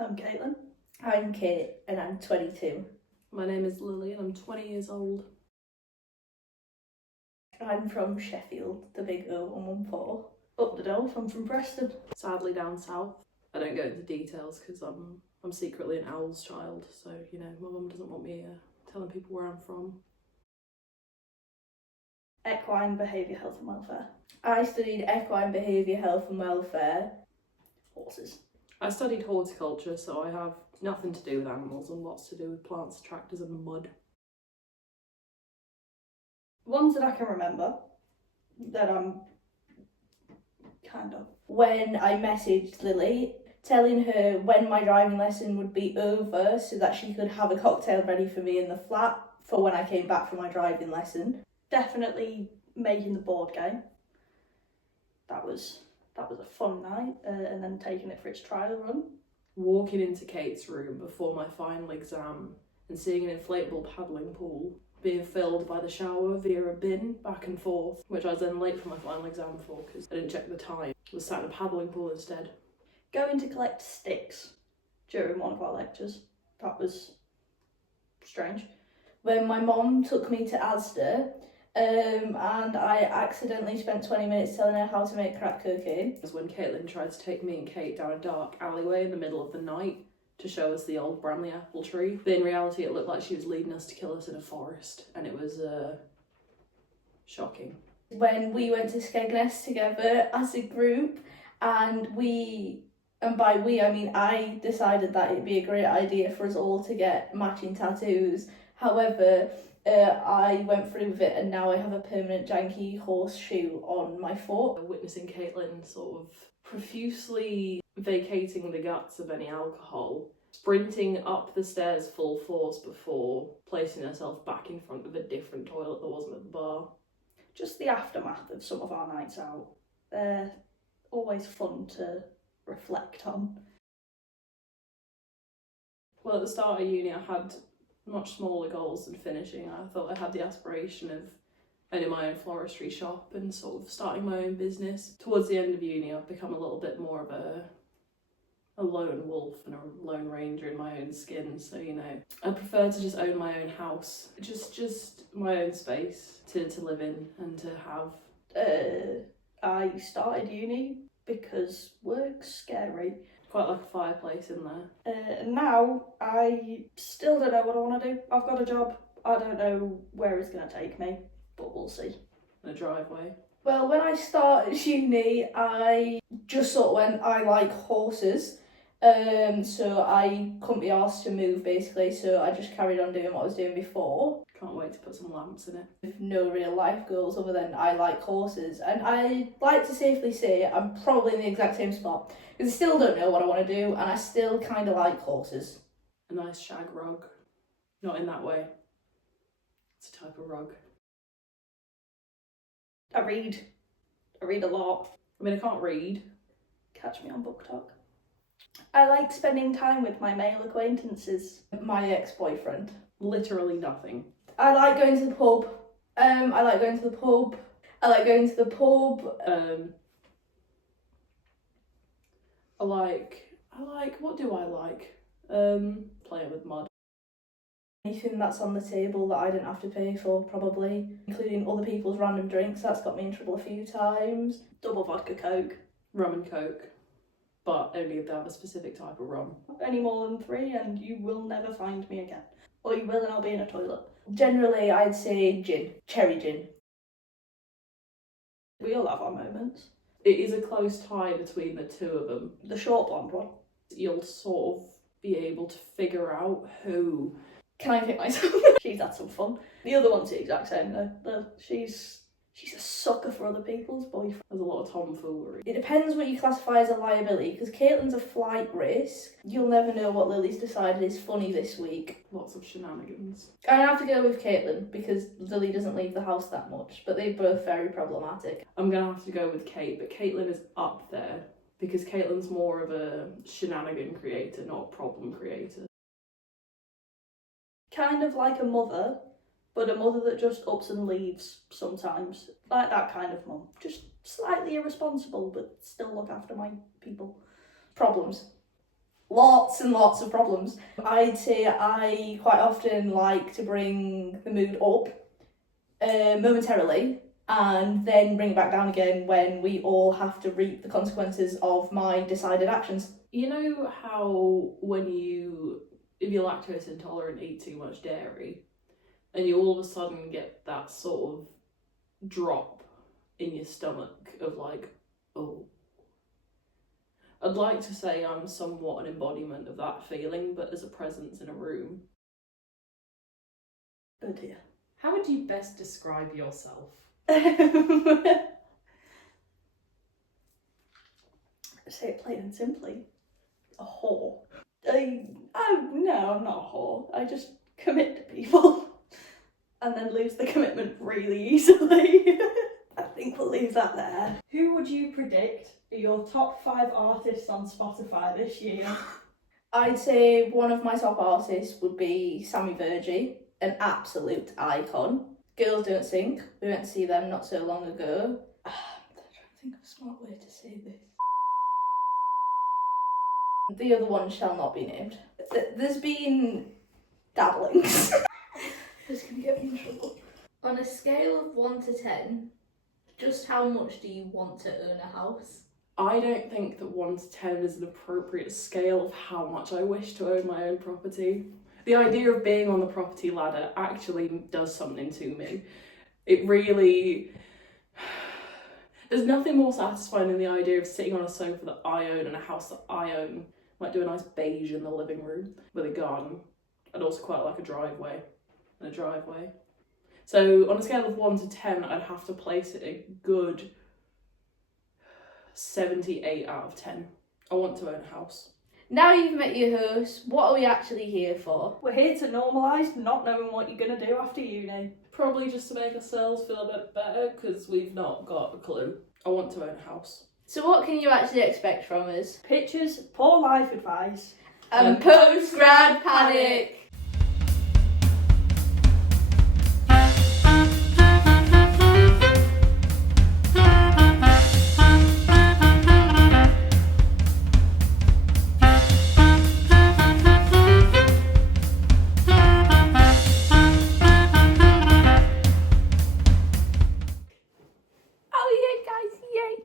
I'm Caitlin. I'm Kate and I'm 22. My name is Lily and I'm 20 years old. I'm from Sheffield, the big 0114. Up the Dolph, I'm from Preston. Sadly down south. I don't go into details because I'm secretly an owl's child, so my mum doesn't want me telling people where I'm from. Equine behaviour, health and welfare. I studied equine behaviour, health and welfare. Horses. I studied horticulture, so I have nothing to do with animals and lots to do with plants, tractors and mud. Ones that I can remember, that I'm kind of... When I messaged Lily, telling her when my driving lesson would be over so that she could have a cocktail ready for me in the flat for when I came back from my driving lesson. Definitely making the board game. That was a fun night, and then taking it for its trial run. Walking into Kate's room before my final exam and seeing an inflatable paddling pool being filled by the shower via a bin back and forth, which I was then late for my final exam for because I didn't check the time. I was sat in a paddling pool instead. Going to collect sticks during one of our lectures. That was strange. When my mom took me to Asda, and I accidentally spent 20 minutes telling her how to make crack cocaine. It was when Caitlin tried to take me and Kate down a dark alleyway in the middle of the night to show us the old Bramley apple tree. But in reality it looked like she was leading us to kill us in a forest, and it was shocking. When we went to Skegness together as a group, and by we I mean I decided that it'd be a great idea for us all to get matching tattoos. However, I went through with it and now I have a permanent janky horseshoe on my foot. Witnessing Caitlin sort of profusely vacating the guts of any alcohol, sprinting up the stairs full force before placing herself back in front of a different toilet that wasn't at the bar. Just the aftermath of some of our nights out. They're always fun to reflect on. Well, at the start of uni I had much smaller goals than finishing. I thought I had the aspiration of owning my own floristry shop and sort of starting my own business. Towards the end of uni I've become a little bit more of a lone wolf and a lone ranger in my own skin, so I prefer to just own my own house, just my own space to live in and to have. I started uni because work's scary. Quite like a fireplace in there. And now I still don't know what I want to do. I've got a job. I don't know where it's going to take me, but we'll see. In a driveway. Well, when I started uni, I just sort of went, I like horses. So I couldn't be asked to move basically, so I just carried on doing what I was doing before. Can't wait to put some lamps in it. With no real life goals other than I like horses, and I like to safely say I'm probably in the exact same spot because I still don't know what I want to do and I still kind of like horses. A nice shag rug. Not in that way. It's a type of rug. I read a lot. I mean, I can't read. Catch me on Book Talk. I like spending time with my male acquaintances. My ex-boyfriend. Literally nothing. I like going to the pub. I like going to the pub. I like going to the pub. What do I like? Playing with mud. Anything that's on the table that I didn't have to pay for, probably. Including other people's random drinks, that's got me in trouble a few times. Double vodka Coke. Rum and Coke. But only if they have a specific type of rum. Any more than 3 and you will never find me again. Or you will and I'll be in a toilet. Generally, I'd say gin. Cherry gin. We all have our moments. It is a close tie between the two of them. The short blonde one. You'll sort of be able to figure out who. Can I pick myself? She's had some fun. The other one's the exact same though. She's a sucker for other people's boyfriends. There's a lot of tomfoolery. It depends what you classify as a liability, because Caitlin's a flight risk. You'll never know what Lily's decided is funny this week. Lots of shenanigans. I have to go with Caitlin, because Lily doesn't leave the house that much, but they're both very problematic. I'm going to have to go with Kate, but Caitlin is up there, because Caitlin's more of a shenanigan creator, not a problem creator. Kind of like a mother, but a mother that just ups and leaves sometimes. Like that kind of mum. Just slightly irresponsible, but still look after my people. Problems. lots and lots of problems. I'd say I quite often like to bring the mood up momentarily and then bring it back down again when we all have to reap the consequences of my decided actions. You know how if you're lactose intolerant, eat too much dairy, and you all of a sudden get that sort of drop in your stomach of like, oh. I'd like to say I'm somewhat an embodiment of that feeling, but as a presence in a room. Oh dear. How would you best describe yourself? Say it plain and simply. A whore. No, I'm not a whore. I just commit to people and then lose the commitment really easily. I think we'll leave that there. Who would you predict are your top 5 artists on Spotify this year? I'd say one of my top artists would be Sammy Virgie, an absolute icon. Girls Don't Sink, we went to see them not so long ago. I'm trying to think of a smart way to say this. The other one shall not be named. There's been dabblings. This is going to get me in trouble. On a scale of 1 to 10, just how much do you want to own a house? I don't think that 1 to 10 is an appropriate scale of how much I wish to own my own property. The idea of being on the property ladder actually does something to me. It really... There's nothing more satisfying than the idea of sitting on a sofa that I own in a house that I own. Might do a nice beige in the living room with a garden. I'd also quite like a driveway. So on a scale of 1 to 10, I'd have to place it a good 78 out of 10. I want to own a house. Now you've met your host, what are we actually here for? We're here to normalise not knowing what you're going to do after uni. Probably just to make ourselves feel a bit better because we've not got a clue. I want to own a house. So what can you actually expect from us? Pictures, poor life advice, And post-grad panic!